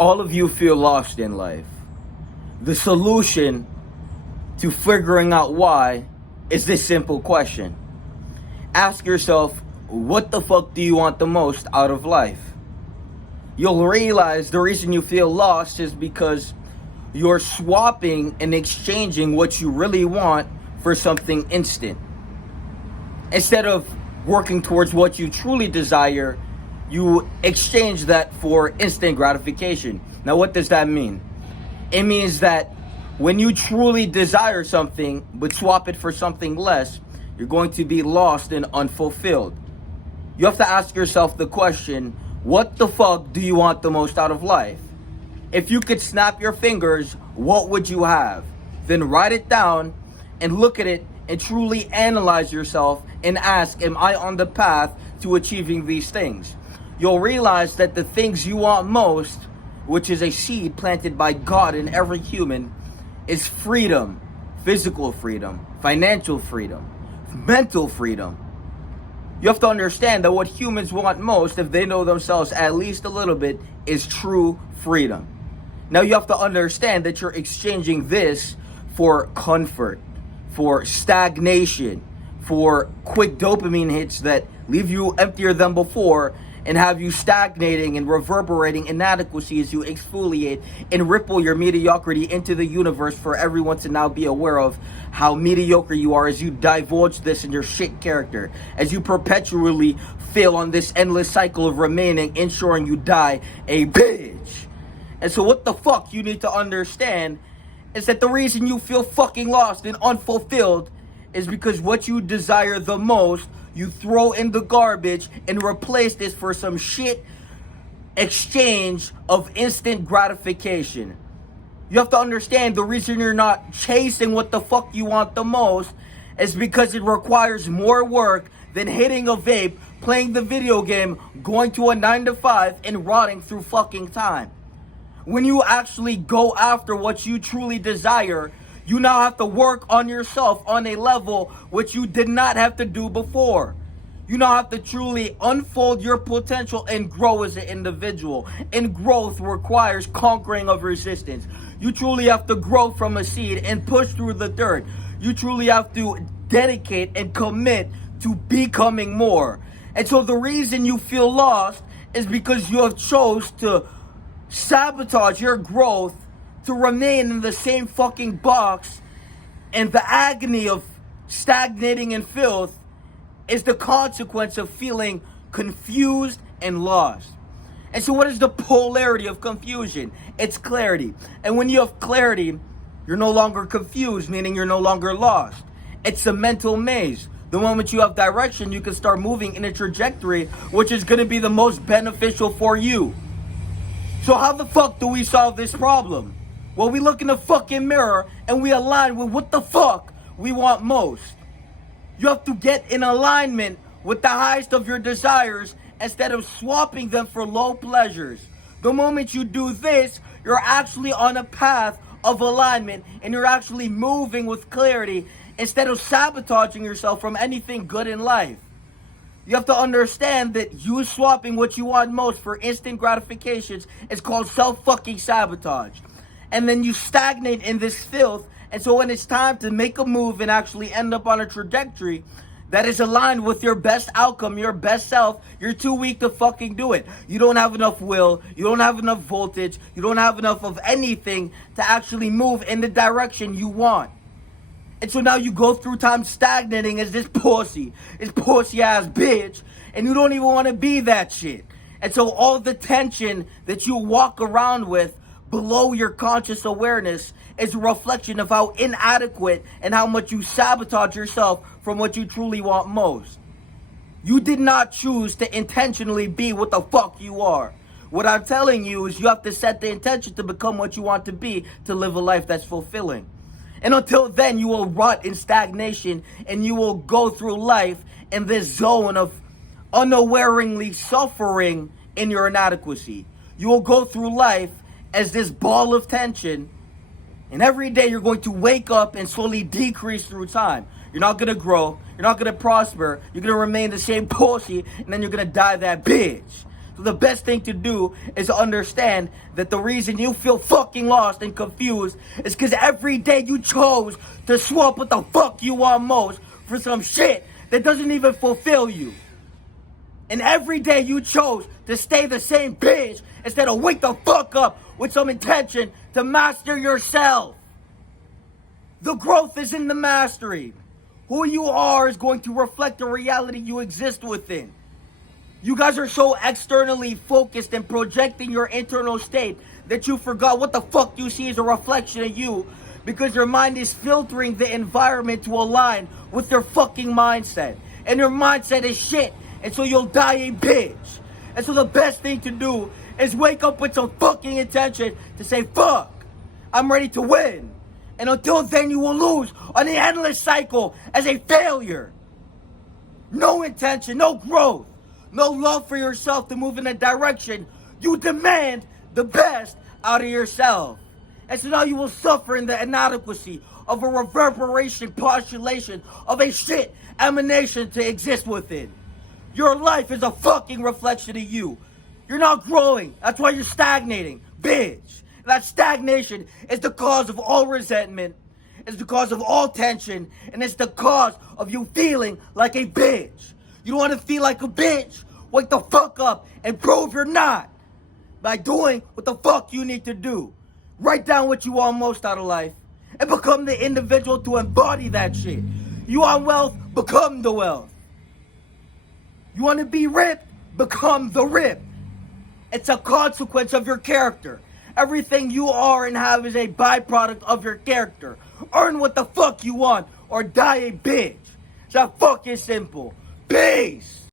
All of you feel lost in life. The solution to figuring out why is this simple question. Ask yourself, what the fuck do you want the most out of life? You'll realize the reason you feel lost is because you're swapping and exchanging what you really want for something instant. Instead of working towards what you truly desire, you exchange that for instant gratification. Now, what does that mean? It means that when you truly desire something but swap it for something less, you're going to be lost and unfulfilled. You have to ask yourself the question, what the fuck do you want the most out of life? If you could snap your fingers, what would you have? Then write it down and look at it and truly analyze yourself and ask, am I on the path to achieving these things? You'll realize that the things you want most, which is a seed planted by God in every human, is freedom, physical freedom, financial freedom, mental freedom. You have to understand that what humans want most, if they know themselves at least a little bit, is true freedom. Now you have to understand that you're exchanging this for comfort, for stagnation, for quick dopamine hits that leave you emptier than before and have you stagnating and reverberating inadequacy as you exfoliate and ripple your mediocrity into the universe for everyone to now be aware of how mediocre you are as you divulge this in your shit character, as you perpetually fail on this endless cycle of remaining, ensuring you die a bitch. And so what the fuck you need to understand is that the reason you feel fucking lost and unfulfilled is because what you desire the most, you throw in the garbage and replace this for some shit exchange of instant gratification. You have to understand the reason you're not chasing what the fuck you want the most is because it requires more work than hitting a vape, playing the video game, going to a 9 to 5, and rotting through fucking time. When you actually go after what you truly desire, you now have to work on yourself on a level which you did not have to do before. You now have to truly unfold your potential and grow as an individual. And growth requires conquering of resistance. You truly have to grow from a seed and push through the dirt. You truly have to dedicate and commit to becoming more. And so the reason you feel lost is because you have chose to sabotage your growth to remain in the same fucking box, and the agony of stagnating in filth is the consequence of feeling confused and lost. And so what is the polarity of confusion? It's clarity. And when you have clarity, you're no longer confused, meaning you're no longer lost. It's a mental maze. The moment you have direction, you can start moving in a trajectory which is going to be the most beneficial for you. So how the fuck do we solve this problem? Well, we look in the fucking mirror and we align with what the fuck we want most. You have to get in alignment with the highest of your desires instead of swapping them for low pleasures. The moment you do this, you're actually on a path of alignment and you're actually moving with clarity instead of sabotaging yourself from anything good in life. You have to understand that you swapping what you want most for instant gratifications is called self-fucking sabotage. And then you stagnate in this filth. And so when it's time to make a move and actually end up on a trajectory that is aligned with your best outcome, your best self, you're too weak to fucking do it. You don't have enough will. You don't have enough voltage. You don't have enough of anything to actually move in the direction you want. And so now you go through time stagnating as this pussy ass bitch, and you don't even want to be that shit. And so all the tension that you walk around with below your conscious awareness is a reflection of how inadequate and how much you sabotage yourself from what you truly want most. You did not choose to intentionally be what the fuck you are. What I'm telling you is you have to set the intention to become what you want to be to live a life that's fulfilling. And until then, you will rot in stagnation and you will go through life in this zone of unawareingly suffering in your inadequacy. You will go through life as this ball of tension, and every day you're going to wake up and slowly decrease through time. You're not going to grow, you're not going to prosper, you're going to remain the same pussy, and then you're going to die that bitch. So the best thing to do is understand that the reason you feel fucking lost and confused is because every day you chose to swap what the fuck you want most for some shit that doesn't even fulfill you. And every day you chose to stay the same bitch instead of wake the fuck up with some intention to master yourself. The growth is in the mastery. Who you are is going to reflect the reality you exist within. You guys are so externally focused and projecting your internal state that you forgot what the fuck you see is a reflection of you, because your mind is filtering the environment to align with your fucking mindset. And your mindset is shit, and so you'll die a bitch. And so the best thing to do is wake up with some fucking intention to say, fuck, I'm ready to win. And until then, you will lose on the endless cycle as a failure. No intention, no growth, no love for yourself to move in a direction you demand the best out of yourself. And so now you will suffer in the inadequacy of a reverberation postulation of a shit emanation to exist within. Your life is a fucking reflection of you. You're not growing. That's why you're stagnating, bitch. That stagnation is the cause of all resentment, it's the cause of all tension, and it's the cause of you feeling like a bitch. You don't want to feel like a bitch? Wake the fuck up and prove you're not by doing what the fuck you need to do. Write down what you want most out of life and become the individual to embody that shit. You want wealth? Become the wealth. You want to be ripped? Become the rip. It's a consequence of your character. Everything you are and have is a byproduct of your character. Earn what the fuck you want or die a bitch. It's that fucking simple. Peace.